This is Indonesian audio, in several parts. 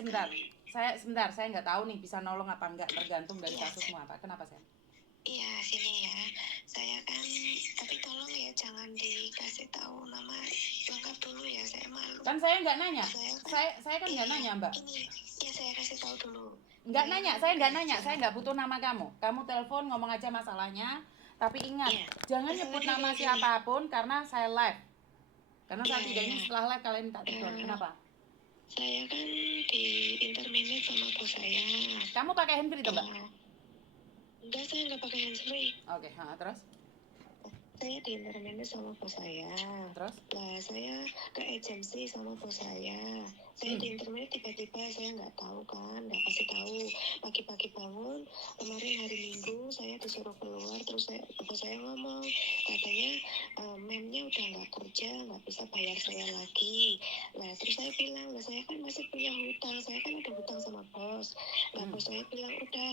sebentar. kan. Saya nggak tahu nih bisa nolong apa enggak, tergantung dari Iya, kasusmu apa. Kenapa, Sen? iya sini ya. Saya kan, tapi tolong ya jangan dikasih tahu nama lengkap dulu ya. Saya malu. Kan saya nggak nanya. Saya Kan nggak nanya, Mbak. Ini, ya saya kasih tahu dulu. Nggak nanya, saya nggak nanya. Saya nggak butuh nama kamu. Kamu telepon ngomong aja masalahnya. Tapi ingat, Iya. jangan nyebut nama siapapun karena saya live. Karena saat Iya, tidak ini iya. setelah live kalian minta telepon. Kenapa? Saya kan di interminate sama bos saya. Kamu pakai handsfree itu, Mbak? Enggak, saya nggak pakai handsfree. Oke, terus? Saya di interminate sama bos saya. Terus? Lah, saya ke agensi sama bos saya. Saya di interminate tiba-tiba saya nggak tahu kan, nggak kasih tahu. Pagi-pagi bangun, kemarin hari Minggu saya disuruh keluar, terus bos saya ngomong, katanya memnya udah nggak kerja, nggak bisa bayar saya lagi. Nah, terus saya bilang, lah saya kan masih punya hutang, saya kan ada hutang sama bos. Nah, bos saya bilang, udah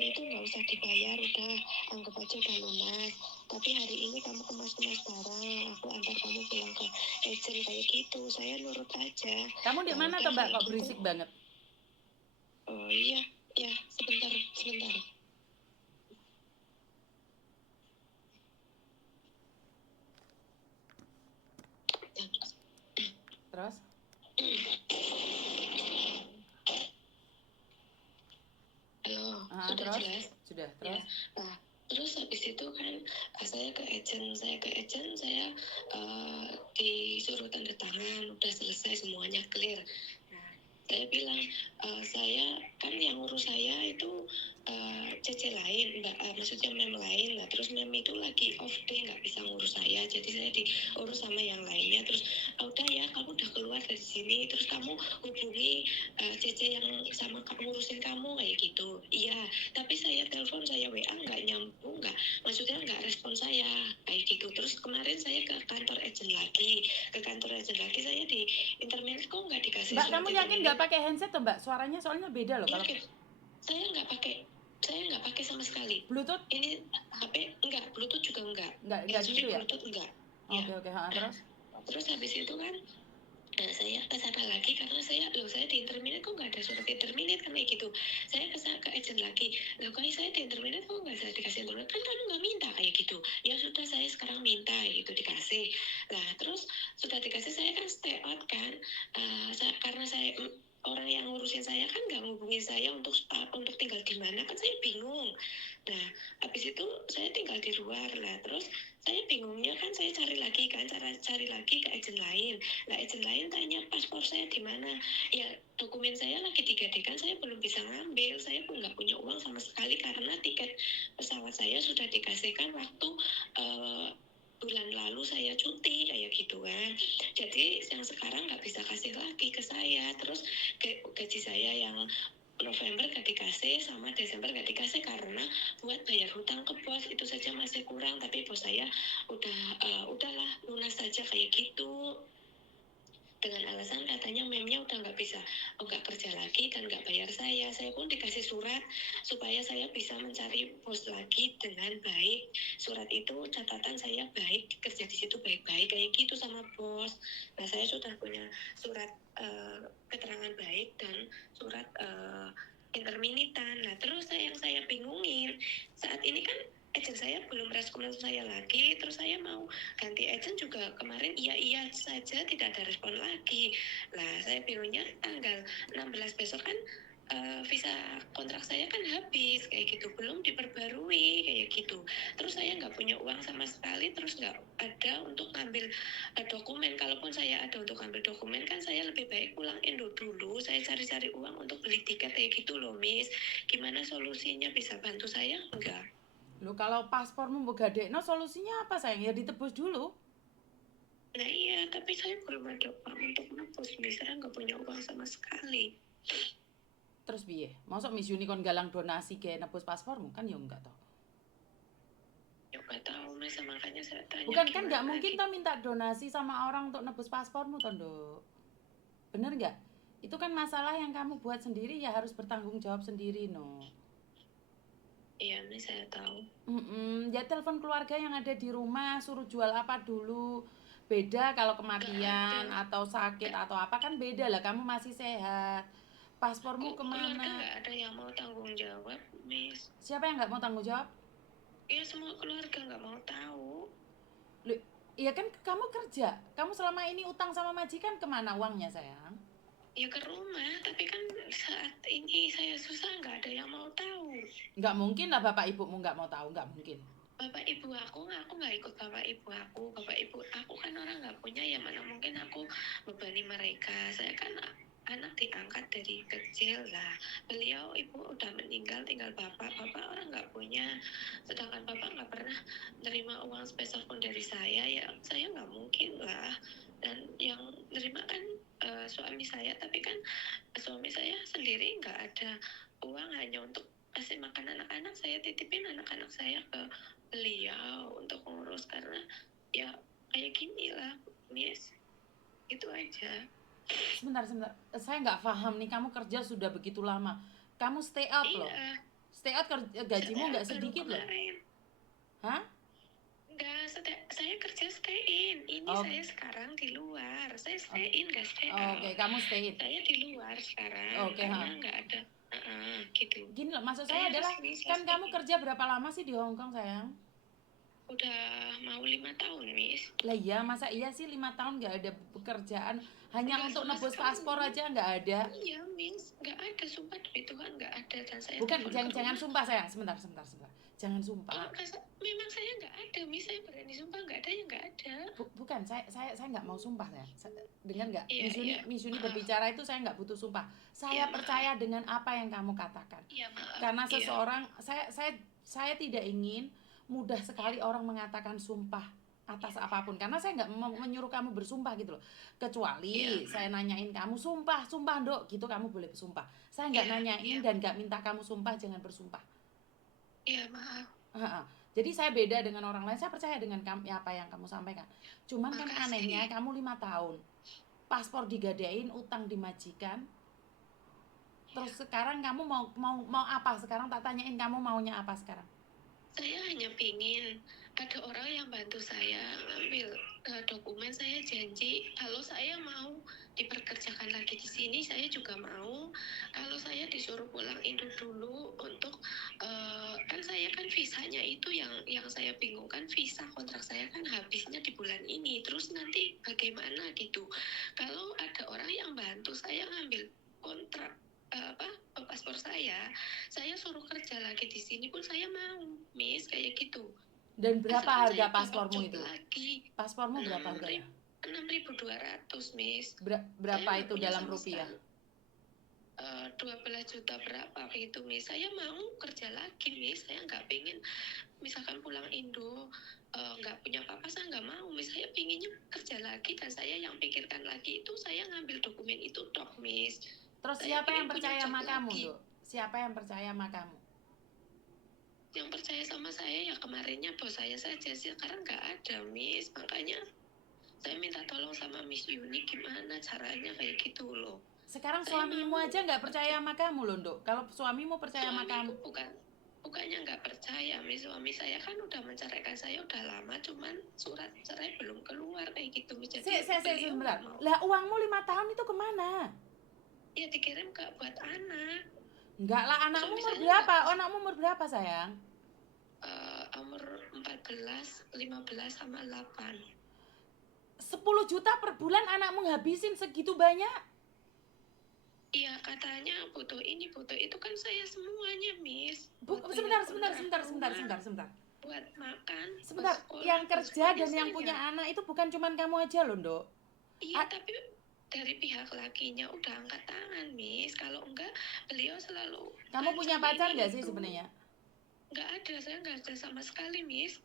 itu nggak usah dibayar, udah anggap aja udah lunas. Tapi hari ini kamu kemas-kemas barang, aku antar kamu pulang ke agent kayak gitu. Saya nurut aja. Kamu di mana tuh, Mbak? Kok berisik banget? Oh iya, ya sebentar. Terus? Halo, sudah terus? jelas? Sudah, terus? Ya. Nah, terus habis itu kan saya ke agent, saya disuruh tanda tangan, udah selesai semuanya clear. Nah, saya bilang, saya kan yang ngurus saya itu CC lain, maksudnya mem lain. Nah, terus mem itu lagi off day, nggak bisa ngurus saya, jadi saya diurus sama yang lainnya. Terus udah ya, kamu udah keluar dari sini, terus kamu hubungi CC yang sama ngurusin kamu kayak gitu. Iya, tapi saya telepon, saya WA nggak nyambung, maksudnya nggak respon saya kayak gitu. Terus kemarin saya ke kantor agent lagi, saya di internet kok nggak dikasih. Mbak, kamu yakin nggak pakai handset tuh, Mbak? Suaranya soalnya beda loh. Kalau saya nggak pakai sama sekali. Bluetooth? Ini HP enggak, Bluetooth juga enggak. Enggak gitu ya? Bluetooth enggak. Oke, terus? Terus habis itu kan saya ke sana lagi karena saya di interminate kok nggak ada surat interminate kan kayak gitu. Saya ke agent lagi, loh kok saya di interminate kok nggak dikasih interminate, kan kamu nggak minta kayak gitu. Ya sudah, saya sekarang minta gitu dikasih. Nah terus sudah dikasih, saya kan stay out kan, karena saya orang yang ngurusin saya kan nggak ngubungin saya untuk tinggal di mana, kan saya bingung. Nah habis itu saya tinggal di luar lah, terus saya bingungnya kan saya cari lagi ke agent lain. Nah agent lain tanya paspor saya di mana, ya dokumen saya lagi digadekan, saya belum bisa ngambil, saya pun nggak punya uang sama sekali karena tiket pesawat saya sudah dikasihkan waktu bulan lalu saya cuti kayak gitu kan. Jadi yang sekarang nggak bisa kasih lagi ke saya. Terus gaji saya yang November gak dikasih, sama Desember gak dikasih karena buat bayar hutang ke bos itu saja masih kurang. Tapi bos saya udahlah lunas saja kayak gitu, dengan alasan katanya memnya udah nggak kerja lagi dan nggak bayar saya. Saya pun dikasih surat supaya saya bisa mencari bos lagi dengan baik. Surat itu catatan saya baik, kerja di situ baik-baik kayak gitu sama bos. Nah saya sudah punya surat keterangan baik dan surat interminitan. Nah terus yang saya bingungin saat ini kan agent saya belum respon saya lagi, terus saya mau ganti agent juga kemarin iya saja tidak ada respon lagi. Lah saya bingungnya tanggal 16 besok kan visa kontrak saya kan habis kayak gitu, belum diperbarui kayak gitu. Terus saya nggak punya uang sama sekali, terus nggak ada untuk ngambil dokumen. Kalaupun saya ada untuk ngambil dokumen kan saya lebih baik pulang Indo dulu, saya cari-cari uang untuk beli tiket kayak gitu loh Miss. Gimana solusinya, bisa bantu saya enggak? Lu kalau paspormu begadekno solusinya apa sayang? Ya ditebus dulu. Nah iya, tapi saya belum ada uang untuk nebus, misalnya nggak punya uang sama sekali. Terus piye? Mosok Miss Unicorn galang donasi ke nebus paspormu kan ya enggak toh. Ya nggak tahu Miss, makanya saya tanya. Bukan kan nggak mungkin toh minta donasi sama orang untuk nebus paspormu toh, Nduk. Bener nggak? Itu kan masalah yang kamu buat sendiri, ya harus bertanggung jawab sendiri, no. Iya Miss, saya tahu. Ya telepon keluarga yang ada di rumah, suruh jual apa dulu. Beda kalau kematian atau sakit atau apa kan beda lah, kamu masih sehat. Paspormu Kok keluarga kemana? nggak ada yang mau tanggung jawab, Miss? Siapa yang nggak mau tanggung jawab? Ya semua keluarga nggak mau tahu. Loh, iya kan kamu kerja. Kamu selama ini utang sama majikan kemana uangnya sayang? Ya ke rumah, tapi kan saat ini saya susah nggak ada yang mau tahu. Nggak mungkin lah bapak ibumu nggak mau tahu, nggak mungkin. Bapak ibu aku nggak ikut bapak ibu aku. Bapak ibu aku kan orang nggak punya, ya mana mungkin aku bebani mereka. Saya kan anak diangkat dari kecil lah. Beliau ibu udah meninggal, tinggal bapak. Bapak orang nggak punya, sedangkan bapak nggak pernah nerima uang spesial pun dari saya. Ya saya nggak mungkin lah. Dan yang nerima kan suami saya, tapi kan suami saya sendiri nggak ada uang hanya untuk kasih makan anak-anak. Saya titipin anak-anak saya ke beliau untuk ngurus, karena ya kayak gini lah, Miss. Itu aja. Sebentar. Saya nggak paham nih, kamu kerja sudah begitu lama. Kamu stay out loh. Iya, Stay out gajimu saya nggak baru sedikit loh. kemarin. Hah? Enggak, saya kerja stay in. Ini Oh. saya sekarang di luar. Saya stay in, nggak stay out. Oke, kamu stay in. Saya di luar sekarang Oke, karena ha. nggak ada. Gitu. Gini loh, maksud Saya saya adalah kesini, saya kan stay kamu in. kerja berapa lama sih di Hong Kong sayang? Udah mau 5 tahun, Miss. Lah iya, masa iya sih 5 tahun nggak ada pekerjaan hanya Nggak untuk sama nebus sekali. paspor aja nggak ada? Iya, Miss, nggak ada, sumpah demi Tuhan nggak ada. Dan saya Bukan, telepon ke jangan rumah. sumpah sayang, sebentar. Jangan sumpah. Memang saya nggak ada, Miss. Saya berani sumpah nggak ada, ya nggak ada. Bukan, saya nggak mau sumpah ya. Dengar nggak? Iya, Miss Yuni maaf. berbicara itu saya nggak butuh sumpah. Saya Iya, percaya dengan apa yang kamu katakan. Iya, maaf. Karena Iya. seseorang, saya tidak ingin mudah sekali orang mengatakan sumpah atas apapun, karena saya nggak menyuruh kamu bersumpah gitu loh. Kecuali Iya. saya nanyain kamu sumpah Dok, gitu kamu boleh bersumpah. Saya nggak Iya, nanyain iya. dan nggak minta kamu sumpah, jangan bersumpah. Iya, maaf. Jadi saya beda dengan orang lain, saya percaya dengan apa yang kamu sampaikan. Cuman kan Makasih. anehnya kamu 5 tahun paspor digadain, utang dimajikan. Terus sekarang kamu mau apa sekarang? Tak tanyain kamu maunya apa sekarang. Saya hanya pingin ada orang yang bantu saya ngambil dokumen. Saya janji kalau saya mau diperkerjakan lagi di sini, saya juga mau. Kalau saya disuruh pulang Indo dulu untuk kan saya kan visanya itu yang saya bingungkan, visa kontrak saya kan habisnya di bulan ini. Terus nanti bagaimana gitu? Kalau ada orang yang bantu saya ngambil kontrak paspor saya suruh kerja lagi di sini pun saya mau, Miss, kayak gitu. Dan berapa Asalkan harga saya paspormu dapat itu? job lagi. Paspormu berapa harganya? 6.200, Miss. Berapa Saya itu nggak punya dalam sama rupiah? sekali. 12 juta berapa gitu, Miss. Saya mau kerja lagi, Miss. Saya nggak pengen misalkan pulang Indo nggak punya apa-apa, saya nggak mau, Miss. Saya pengennya kerja lagi, dan saya yang pikirkan lagi itu saya ngambil dokumen itu tok, Miss. Terus Saya siapa yang pengen punya percaya job sama kamu, lagi. Dok? Siapa yang percaya sama kamu? Yang percaya sama saya ya kemarinnya bos saya saja, sekarang nggak ada, Miss. Makanya saya minta tolong sama Miss Yuni, gimana caranya kayak gitu loh. Sekarang Saya suamimu mau aja nggak percaya sama kamu loh, Dok. Kalau suamimu percaya sama kamu, Suamiku bukannya nggak percaya, Miss. Suami saya kan udah menceraikan saya udah lama, cuman surat cerai belum keluar kayak gitu, Miss. Jadi beliau sebentar. nggak mau. Lah uangmu 5 tahun itu kemana? Ya dikirim buat anak. Enggak lah, anakmu Suami umur saya berapa? nggak- Anakmu umur berapa sayang? Umur 14, 15 sama 8. 10 juta per bulan anakmu ngabisin segitu banyak? Iya, katanya butuh ini butuh itu, kan saya semuanya, Miss. Sebentar. Buat makan. Sebentar, buat sekolah, yang buat kerja dan sekolahnya yang saya. punya anak itu bukan cuman kamu aja loh, Dok. Iya, tapi dari pihak lakinya udah angkat tangan, Miss. Kalau enggak, beliau selalu. Kamu punya pacar nggak sih sebenarnya? Nggak ada, saya nggak ada sama sekali, Miss.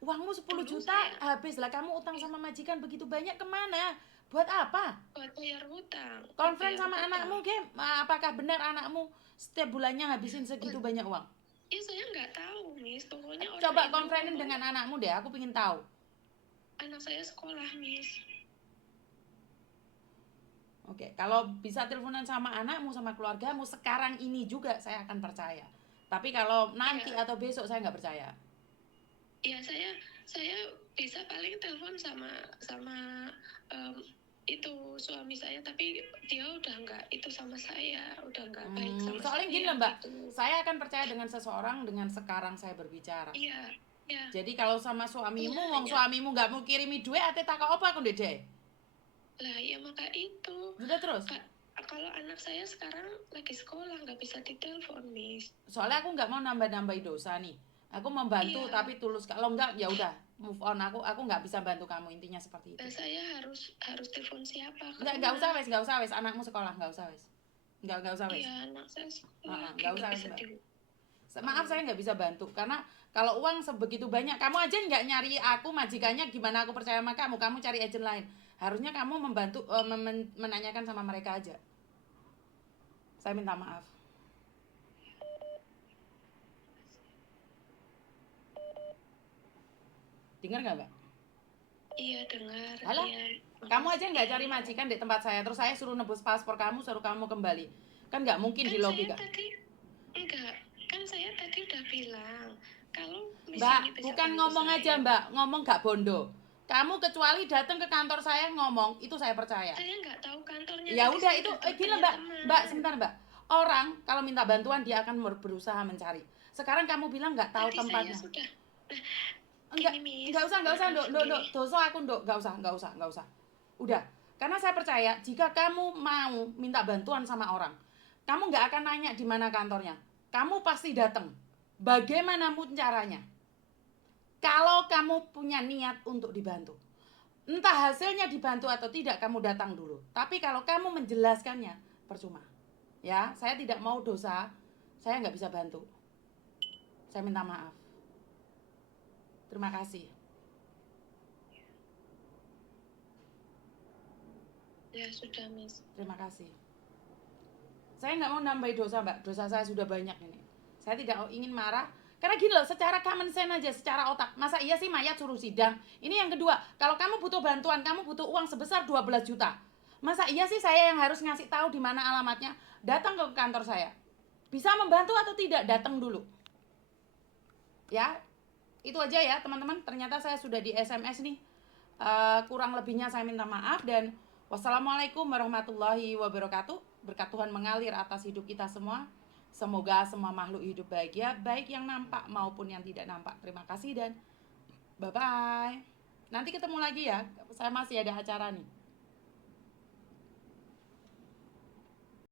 Uangmu 10 Dulu juta habis lah, kamu utang sama majikan begitu banyak, kemana? Buat apa? Buat bayar hutang. Konfront sama anakmu, Gem. Apakah benar anakmu setiap bulannya habisin segitu banyak uang? Ya saya nggak tahu, Miss. Pokoknya Coba konfrontin dengan anakmu deh, aku pengen tahu. Anak saya sekolah, Miss. Oke, kalau bisa teleponan sama anakmu, sama keluargamu sekarang ini juga saya akan percaya. Tapi kalau nanti atau besok saya nggak percaya. Ya saya bisa paling telepon sama itu suami saya, tapi dia udah nggak itu sama saya, udah nggak baik sama Soalnya saya gini loh Mbak, gitu. saya akan percaya dengan seseorang dengan sekarang saya berbicara. Iya, iya, Jadi kalau sama suamimu, iya, wong iya. suamimu nggak mau kirimi duit, ate tak apa aku dede. Lah ya maka itu. Udah terus. Kalau anak saya sekarang lagi sekolah nggak bisa ditelepon, Miss. Soalnya aku nggak mau nambah-nambahin dosa nih. Aku membantu Iya. tapi tulus. Kalau enggak ya udah move on. Aku nggak bisa bantu kamu, intinya seperti itu. Nah, saya harus telepon siapa? Nggak usah wes. Anakmu sekolah nggak usah wes. Nggak usah wes. Iya, anak saya sekolah Nggak usah wes bisa Mbak. Maaf saya nggak bisa bantu karena kalau uang sebegitu banyak, kamu aja nggak nyari aku majikannya, gimana aku percaya sama kamu? Kamu cari agent lain. Harusnya kamu membantu menanyakan sama mereka aja. Saya minta maaf. Dengar nggak Mbak? Iya, dengar. Alah, Iya. kamu aja nggak cari majikan di tempat saya, terus saya suruh nebus paspor kamu, suruh kamu kembali. Kan nggak mungkin Kan di logika. saya tadi enggak, kan saya tadi udah bilang kalau Mbak, bisa bukan bantu ngomong saya. aja Mbak, ngomong nggak bondo. Kamu kecuali datang ke kantor saya ngomong, itu saya percaya. Saya nggak tahu kantornya. Ya tadi udah saya itu gila tanya Mbak. teman. Mbak, sebentar Mbak. Orang kalau minta bantuan dia akan berusaha mencari. Sekarang kamu bilang nggak tahu Tadi tempatnya. saya sudah. Nah, Enggak, gini, Miss. enggak usah, Nduk, dosa aku, Nduk, enggak usah. Udah, karena saya percaya jika kamu mau minta bantuan sama orang, kamu nggak akan nanya di mana kantornya. Kamu pasti datang. Bagaimanapun caranya. Kalau kamu punya niat untuk dibantu. Entah hasilnya dibantu atau tidak, kamu datang dulu. Tapi kalau kamu menjelaskannya, percuma. Ya, saya tidak mau dosa, saya nggak bisa bantu. Saya minta maaf. Terima kasih. Ya sudah, Miss. Terima kasih. Saya nggak mau nambahin dosa Mbak, dosa saya sudah banyak ini. Saya tidak ingin marah, karena gini loh, secara common sense aja, secara otak. Masa iya sih mayat suruh sidang? Ini yang kedua, kalau kamu butuh bantuan, kamu butuh uang sebesar 12 juta. Masa iya sih saya yang harus ngasih tahu di mana alamatnya? Datang ke kantor saya. Bisa membantu atau tidak? Datang dulu. Ya, itu aja ya teman-teman. Ternyata saya sudah di SMS nih. Kurang lebihnya saya minta maaf dan wassalamualaikum warahmatullahi wabarakatuh. Berkat Tuhan mengalir atas hidup kita semua. Semoga semua makhluk hidup bahagia, baik yang nampak maupun yang tidak nampak. Terima kasih dan bye-bye. Nanti ketemu lagi ya. Saya masih ada acara nih.